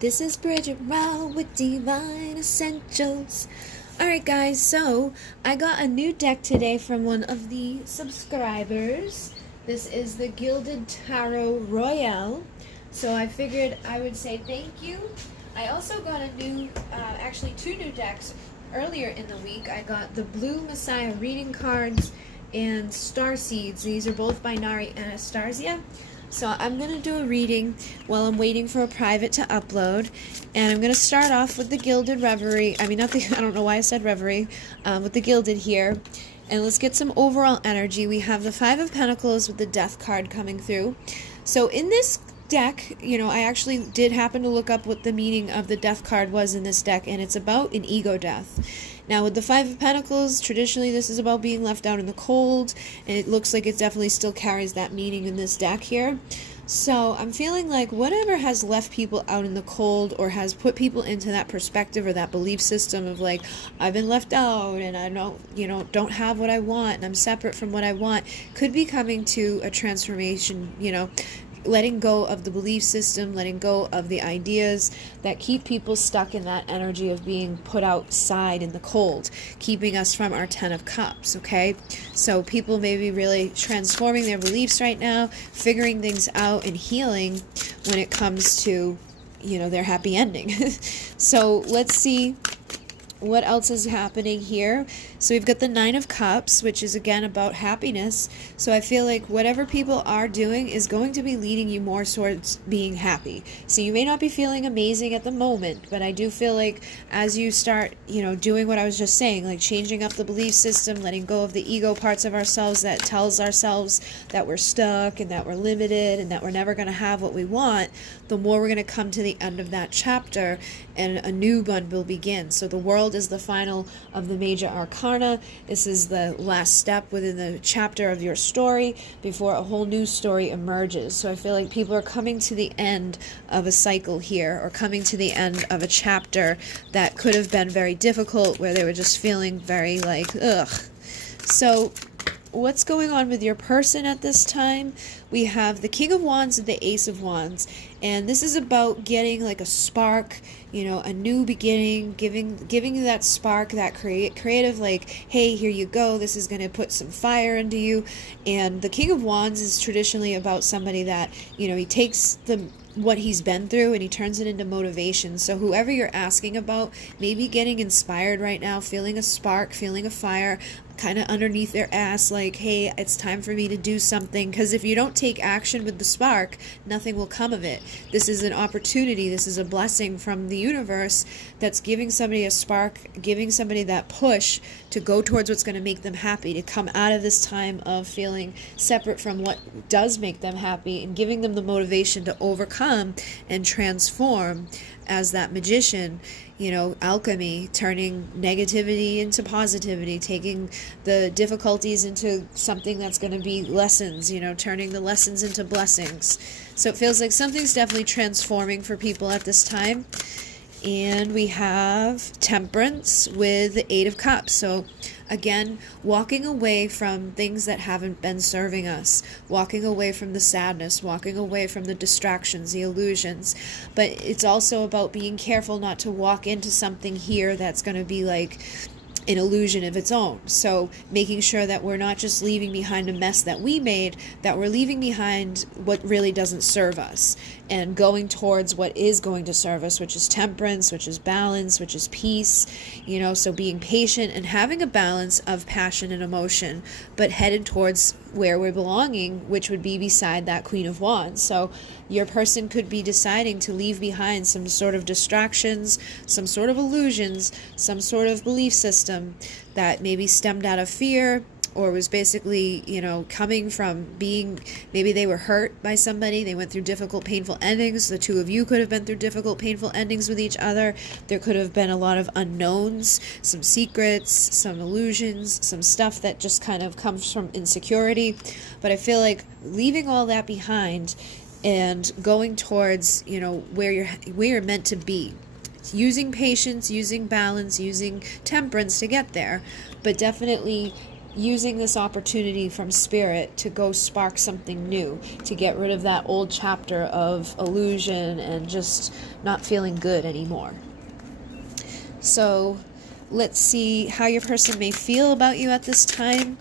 This is Bridget Rau with Divine Essentials. Alright guys, so I got a new deck today from one of the subscribers. This is the Gilded Tarot Royale. So I figured I would say thank you. I also got a new, actually two new decks earlier in the week. I got the Blue Messiah reading cards and Starseeds. These are both by Nari Anastasia. So I'm going to do a reading while I'm waiting for a private to upload. And I'm going to start off with the Gilded Reverie. I don't know why I said Reverie. With the Gilded here. And let's get some overall energy. We have the Five of Pentacles with the Death card coming through. So in this deck, I actually did happen to look up what the meaning of the Death card was in this deck. And it's about an ego death. Now with the Five of Pentacles, traditionally this is about being left out in the cold, and it looks like it definitely still carries that meaning in this deck here. So I'm feeling like whatever has left people out in the cold or has put people into that perspective or that belief system of like, I've been left out and I don't have what I want and I'm separate from what I want, could be coming to a transformation, letting go of the belief system, letting go of the ideas that keep people stuck in that energy of being put outside in the cold, keeping us from our Ten of Cups, okay? So people may be really transforming their beliefs right now, figuring things out and healing when it comes to, their happy ending. So let's see what else is happening here. So we've got the Nine of Cups, which is again about happiness. So I feel like whatever people are doing is going to be leading you more towards being happy. So you may not be feeling amazing at the moment, but I do feel like as you start, doing what I was just saying, like changing up the belief system, letting go of the ego parts of ourselves that tells ourselves that we're stuck and that we're limited and that we're never going to have what we want, the more we're going to come to the end of that chapter and a new one will begin. So the World is the final of the major arcana. This is the last step within the chapter of your story before a whole new story emerges. So I feel like people are coming to the end of a cycle here, or coming to the end of a chapter that could have been very difficult, where they were just feeling very like, ugh. So what's going on with your person at this time? We have the King of Wands and the Ace of Wands, and this is about getting like a spark, a new beginning, giving you that spark, that creative, like, hey, here you go, this is going to put some fire into you. And the King of Wands is traditionally about somebody that, he takes what he's been through and he turns it into motivation. So whoever you're asking about may be getting inspired right now, feeling a spark, feeling a fire kind of underneath their ass, like, hey, it's time for me to do something. Because if you don't take action with the spark, nothing will come of it. This is an opportunity, this is a blessing from the universe that's giving somebody a spark, giving somebody that push to go towards what's going to make them happy, to come out of this time of feeling separate from what does make them happy, and giving them the motivation to overcome and transform as that magician, alchemy, turning negativity into positivity, taking the difficulties into something that's going to be lessons, turning the lessons into blessings. So it feels like something's definitely transforming for people at this time. And we have Temperance with the Eight of Cups. So again, walking away from things that haven't been serving us, walking away from the sadness, walking away from the distractions, the illusions. But it's also about being careful not to walk into something here that's going to be like an illusion of its own. So making sure that we're not just leaving behind a mess that we made, that we're leaving behind what really doesn't serve us and going towards what is going to serve us, which is temperance, which is balance, which is peace, so being patient and having a balance of passion and emotion, but headed towards where we're belonging, which would be beside that Queen of Wands. So your person could be deciding to leave behind some sort of distractions, some sort of illusions, some sort of belief system that maybe stemmed out of fear, or was basically, coming from being, maybe they were hurt by somebody, they went through difficult, painful endings. The two of you could have been through difficult, painful endings with each other. There could have been a lot of unknowns, some secrets, some illusions, some stuff that just kind of comes from insecurity. But I feel like leaving all that behind and going towards, where you're meant to be. Using patience, using balance, using temperance to get there, but definitely using this opportunity from spirit to go spark something new, to get rid of that old chapter of illusion and just not feeling good anymore. So let's see how your person may feel about you at this time.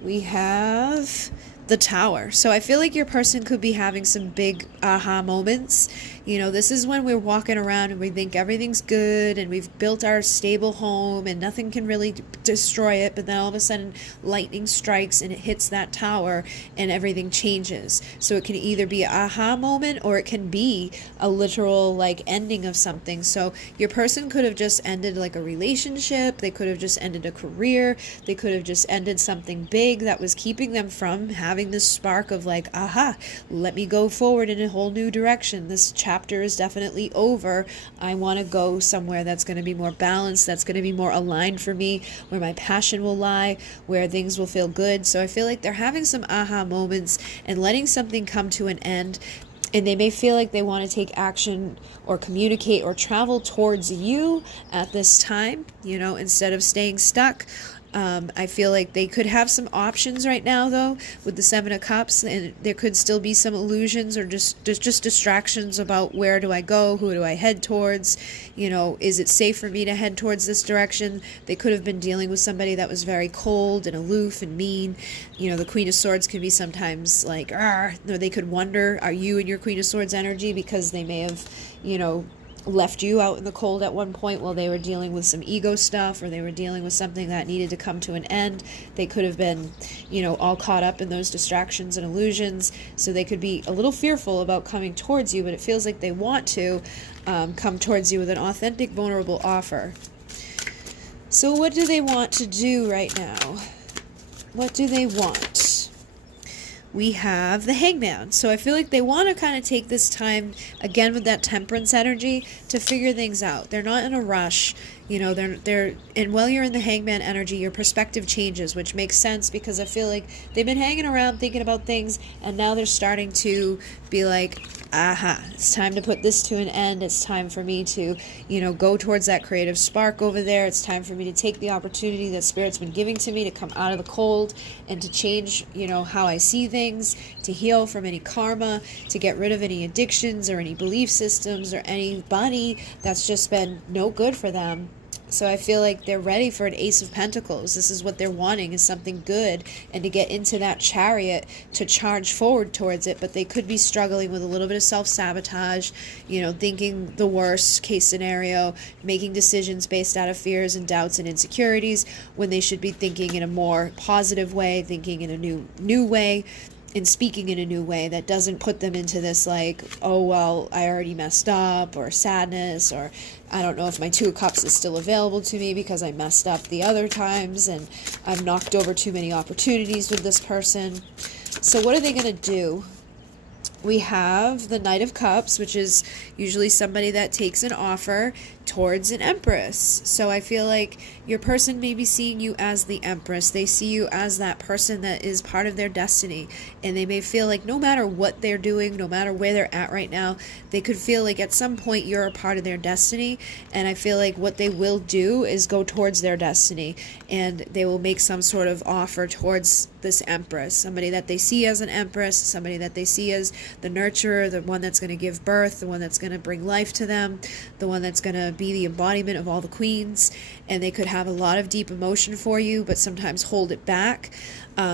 We have the Tower. So I feel like your person could be having some big aha moments. You know, this is when we're walking around and we think everything's good and we've built our stable home and nothing can really destroy it, but then all of a sudden lightning strikes and it hits that tower and everything changes. So it can either be an aha moment or it can be a literal like ending of something. So your person could have just ended like a relationship, they could have just ended a career, they could have just ended something big that was keeping them from having this spark of like, aha, let me go forward in a whole new direction. This chapter is definitely over. I want to go somewhere that's going to be more balanced, that's going to be more aligned for me, where my passion will lie, where things will feel good. So I feel like they're having some aha moments and letting something come to an end. And they may feel like they want to take action or communicate or travel towards you at this time, you know, instead of staying stuck. I feel like they could have some options right now, though, with the Seven of Cups, and there could still be some illusions or just distractions about where do I go, who do I head towards, you know, is it safe for me to head towards this direction? They could have been dealing with somebody that was very cold and aloof and mean. You know, the Queen of Swords can be sometimes like, or they could wonder, are you in your Queen of Swords energy, because they may have, you know, left you out in the cold at one point while they were dealing with some ego stuff, or they were dealing with something that needed to come to an end. They could have been, you know, all caught up in those distractions and illusions, so they could be a little fearful about coming towards you, but it feels like they want to come towards you with an authentic, vulnerable offer. So what do they want to do right now? What do they want? We have the Hangman. So I feel like they want to kind of take this time, again with that temperance energy, to figure things out. They're not in a rush. You know, and while you're in the Hangman energy, your perspective changes, which makes sense because I feel like they've been hanging around thinking about things, and now they're starting to be like, aha, it's time to put this to an end. It's time for me to, you know, go towards that creative spark over there. It's time for me to take the opportunity that Spirit's been giving to me to come out of the cold and to change, you know, how I see things, to heal from any karma, to get rid of any addictions or any belief systems or anybody that's just been no good for them. So I feel like they're ready for an Ace of Pentacles. This is what they're wanting, is something good, and to get into that chariot to charge forward towards it. But they could be struggling with a little bit of self-sabotage, you know, thinking the worst case scenario, making decisions based out of fears and doubts and insecurities, when they should be thinking in a more positive way, thinking in a new way, and speaking in a new way that doesn't put them into this like, oh, well, I already messed up, or sadness, or I don't know if my Two of Cups is still available to me because I messed up the other times and I've knocked over too many opportunities with this person. So what are they going to do? We have the Knight of Cups, which is usually somebody that takes an offer towards an Empress. So I feel like your person may be seeing you as the Empress. They see you as that person that is part of their destiny. And they may feel like no matter what they're doing, no matter where they're at right now, they could feel like at some point you're a part of their destiny. And I feel like what they will do is go towards their destiny. And they will make some sort of offer towards this Empress. Somebody that they see as an Empress, somebody that they see as the nurturer, the one that's going to give birth, the one that's going to bring life to them, the one that's going to be the embodiment of all the queens. And they could have a lot of deep emotion for you, but sometimes hold it back.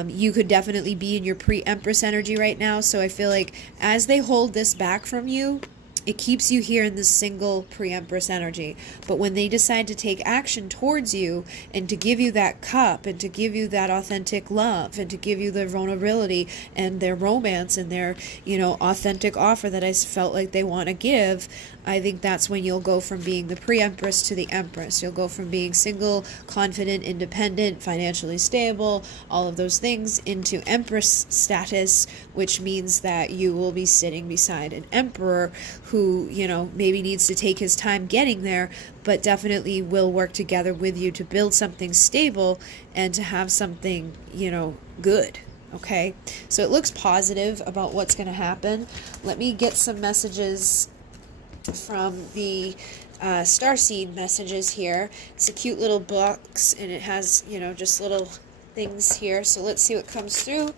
You could definitely be in your pre-Empress energy right now. So I feel like as they hold this back from you, it keeps you here in this single pre-Empress energy. But when they decide to take action towards you and to give you that cup and to give you that authentic love and to give you their vulnerability and their romance and their, you know, authentic offer that I felt like they want to give, I think that's when you'll go from being the pre-Empress to the Empress. You'll go from being single, confident, independent, financially stable, all of those things, into Empress status, which means that you will be sitting beside an Emperor who, you know, maybe needs to take his time getting there, but definitely will work together with you to build something stable and to have something, you know, good. Okay? So it looks positive about what's going to happen. Let me get some messages from the Starseed messages here. It's a cute little box, and it has, you know, just little things here. So let's see what comes through.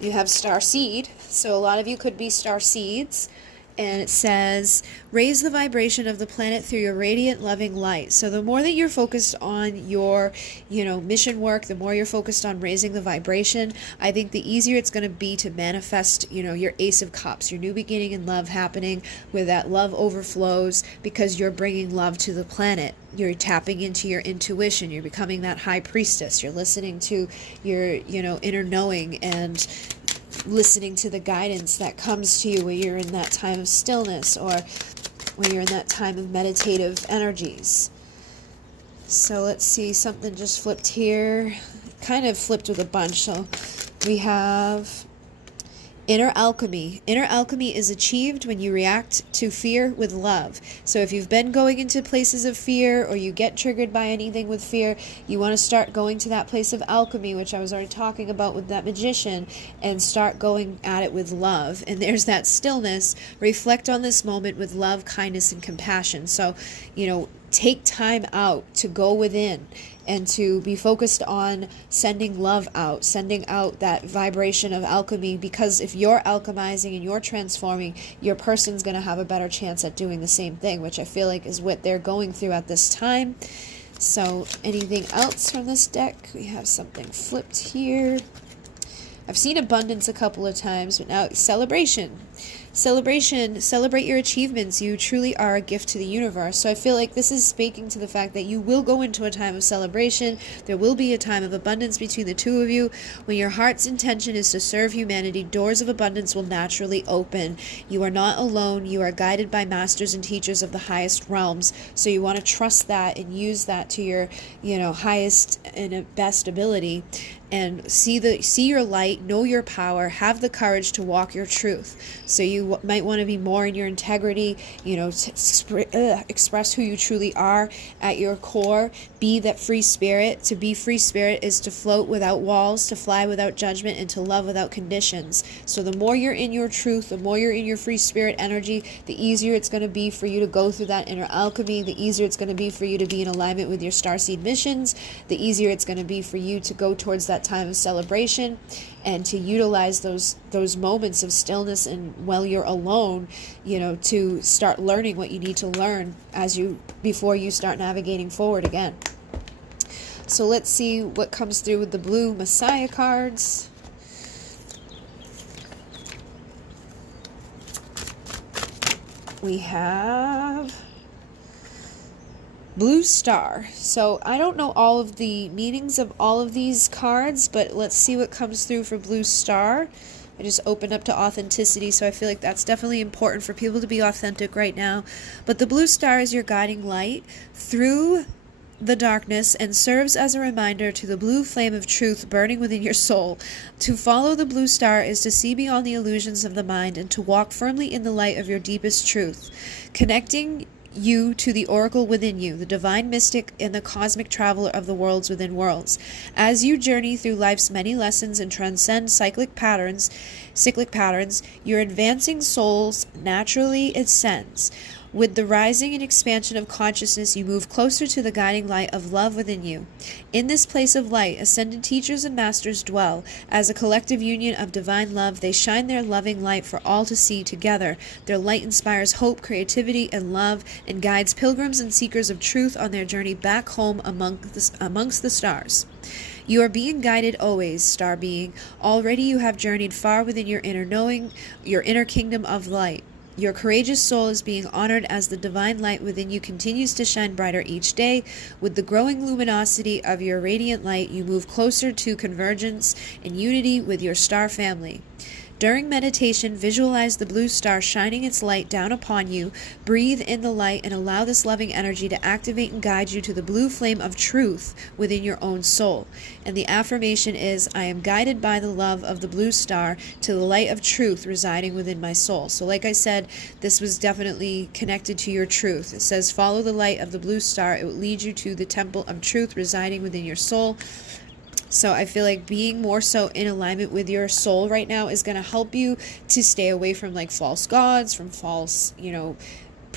You have Starseed. So a lot of you could be Starseeds. And it says, raise the vibration of the planet through your radiant, loving light. So the more that you're focused on your, mission work, the more you're focused on raising the vibration, I think the easier it's going to be to manifest, your Ace of Cups, your new beginning in love happening, where that love overflows because you're bringing love to the planet. You're tapping into your intuition. You're becoming that high priestess. You're listening to your, inner knowing and listening to the guidance that comes to you when you're in that time of stillness or when you're in that time of meditative energies. So let's see, something just flipped here. Kind of flipped with a bunch. So we have inner alchemy. Inner alchemy is achieved when you react to fear with love. So if you've been going into places of fear or you get triggered by anything with fear, you want to start going to that place of alchemy, which I was already talking about with that magician, and start going at it with love. And there's that stillness. Reflect on this moment with love, kindness, and compassion. So, take time out to go within and to be focused on sending love out, sending out that vibration of alchemy, because if you're alchemizing and you're transforming, your person's going to have a better chance at doing the same thing, which I feel like is what they're going through at this time. So anything else from this deck? We have something flipped here. I've seen abundance a couple of times, but now celebration. Celebration, celebrate your achievements. You truly are a gift to the universe. So I feel like this is speaking to the fact that you will go into a time of celebration. There will be a time of abundance between the two of you. When your heart's intention is to serve humanity, doors of abundance will naturally open. You are not alone. You are guided by masters and teachers of the highest realms. So you want to trust that and use that to your, highest and best ability. And see your light, know your power, have the courage to walk your truth. So you might want to be more in your integrity, express who you truly are at your core. Be that free spirit. To be free spirit is to float without walls, to fly without judgment, and to love without conditions. So the more you're in your truth, the more you're in your free spirit energy, the easier it's going to be for you to go through that inner alchemy, the easier it's going to be for you to be in alignment with your starseed missions, the easier it's going to be for you to go towards that time of celebration and to utilize those moments of stillness and while you're alone, to start learning what you need to learn before you start navigating forward again. So let's see what comes through with the blue Messiah cards. We have Blue Star. So I don't know all of the meanings of all of these cards, but let's see what comes through for Blue Star. I just opened up to authenticity, so I feel like that's definitely important for people to be authentic right now. But the Blue Star is your guiding light through the darkness and serves as a reminder to the blue flame of truth burning within your soul. To follow the blue star is to see beyond the illusions of the mind and to walk firmly in the light of your deepest truth, connecting you to the oracle within you, the divine mystic and the cosmic traveler of the worlds within worlds. As you journey through life's many lessons and transcend cyclic patterns, your advancing souls naturally ascends. With the rising and expansion of consciousness, you move closer to the guiding light of love within you. In this place of light, ascended teachers and masters dwell. As a collective union of divine love, they shine their loving light for all to see together. Their light inspires hope, creativity, and love, and guides pilgrims and seekers of truth on their journey back home amongst the stars. You are being guided always, star being. Already you have journeyed far within your inner knowing, your inner kingdom of light. Your courageous soul is being honored as the divine light within you continues to shine brighter each day. With the growing luminosity of your radiant light, you move closer to convergence and unity with your star family. During meditation, visualize the blue star shining its light down upon you. Breathe in the light and allow this loving energy to activate and guide you to the blue flame of truth within your own soul. And the affirmation is, I am guided by the love of the blue star to the light of truth residing within my soul. So like I said, this was definitely connected to your truth. It says, follow the light of the blue star. It will lead you to the temple of truth residing within your soul. So I feel like being more so in alignment with your soul right now is going to help you to stay away from like false gods, from false,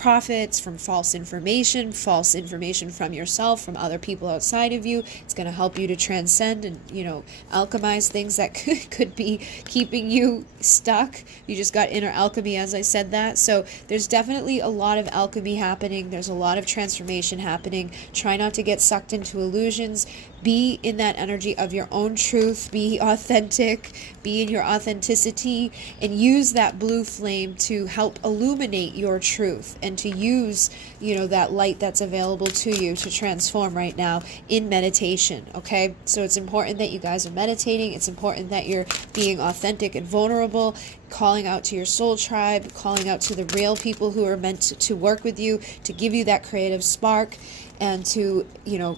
prophets, from false information from yourself, from other people outside of you. It's going to help you to transcend and, you know, alchemize things that could be keeping you stuck. You just got inner alchemy, as I said that. So there's definitely a lot of alchemy happening. There's a lot of transformation happening. Try not to get sucked into illusions. Be in that energy of your own truth. Be authentic. Be in your authenticity, and use that blue flame to help illuminate your truth, and to use, you know, that light that's available to you to transform right now in meditation. Okay, so it's important that you guys are meditating. It's important that you're being authentic and vulnerable, calling out to your soul tribe, calling out to the real people who are meant to work with you, to give you that creative spark, and to, you know,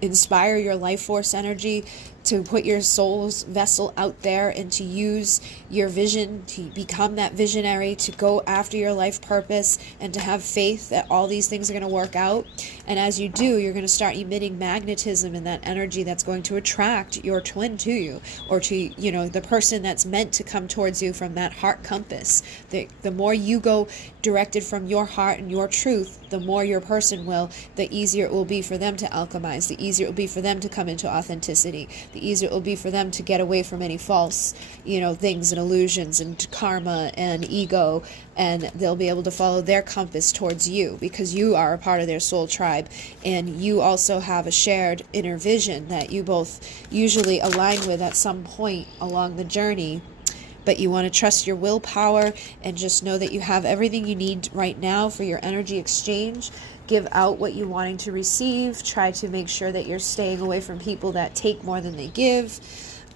inspire your life force energy, to put your soul's vessel out there, and to use your vision to become that visionary, to go after your life purpose, and to have faith that all these things are going to work out. And as you do, you're going to start emitting magnetism and that energy that's going to attract your twin to you, or to, you know, the person that's meant to come towards you from that heart compass. The more you go directed from your heart and your truth, the more your person will, the easier it will be for them to alchemize, the easier it will be for them to come into authenticity, the easier it will be for them to get away from any false, you know, things and illusions and karma and ego, and they'll be able to follow their compass towards you, because you are a part of their soul tribe, and you also have a shared inner vision that you both usually align with at some point along the journey. But you want to trust your willpower and just know that you have everything you need right now for your energy exchange. Give out what you're wanting to receive. Try to make sure that you're staying away from people that take more than they give.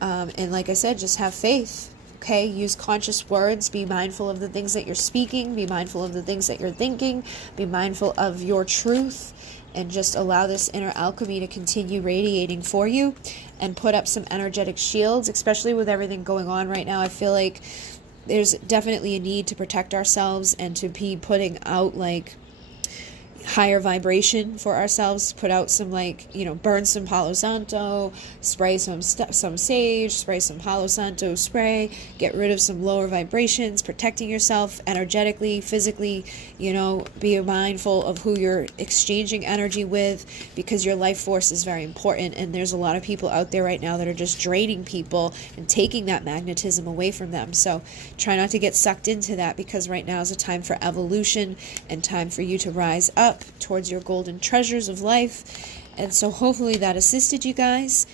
And like I said, just have faith. Okay, use conscious words. Be mindful of the things that you're speaking. Be mindful of the things that you're thinking. Be mindful of your truth. And just allow this inner alchemy to continue radiating for you, and put up some energetic shields, especially with everything going on right now. I feel like there's definitely a need to protect ourselves and to be putting out like higher vibration for ourselves. Put out some, like, you know, burn some Palo Santo, spray some sage, spray some Palo Santo spray, get rid of some lower vibrations, protecting yourself energetically, physically. You know, be mindful of who you're exchanging energy with, because your life force is very important, and there's a lot of people out there right now that are just draining people and taking that magnetism away from them. So try not to get sucked into that, because right now is a time for evolution and time for you to rise up towards your golden treasures of life. And so hopefully that assisted you guys.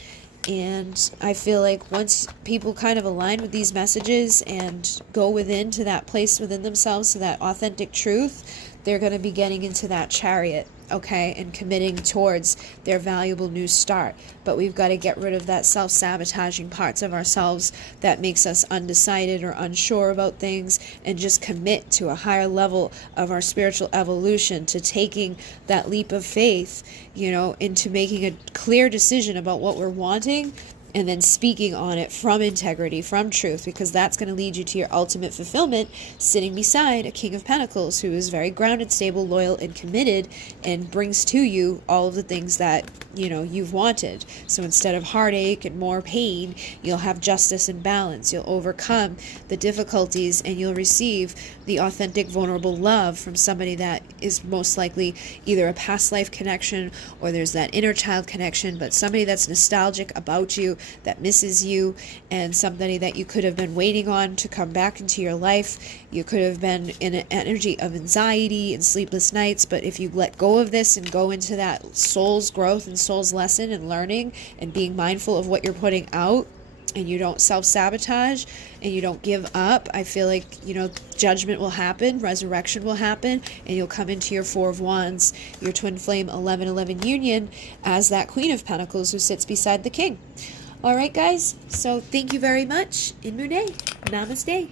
And I feel like once people kind of align with these messages and go within to that place within themselves, to that authentic truth, they're going to be getting into that chariot, okay, and committing towards their valuable new start. But we've got to get rid of that self-sabotaging parts of ourselves that makes us undecided or unsure about things, and just commit to a higher level of our spiritual evolution, to taking that leap of faith, you know, into making a clear decision about what we're wanting, and then speaking on it from integrity, from truth, because that's going to lead you to your ultimate fulfillment, sitting beside a King of Pentacles who is very grounded, stable, loyal, and committed, and brings to you all of the things that, you know, you've wanted. So instead of heartache and more pain, you'll have justice and balance. You'll overcome the difficulties, and you'll receive the authentic, vulnerable love from somebody that is most likely either a past life connection, or there's that inner child connection, but somebody that's nostalgic about you, that misses you, and somebody that you could have been waiting on to come back into your life. You could have been in an energy of anxiety and sleepless nights, but if you let go of this and go into that soul's growth and soul's lesson and learning, and being mindful of what you're putting out, and you don't self-sabotage, and you don't give up, I feel like, you know, judgment will happen, resurrection will happen, and you'll come into your Four of Wands, your twin flame 11-11 union, as that Queen of Pentacles who sits beside the King. All right, guys, so thank you very much. In Mune. Namaste.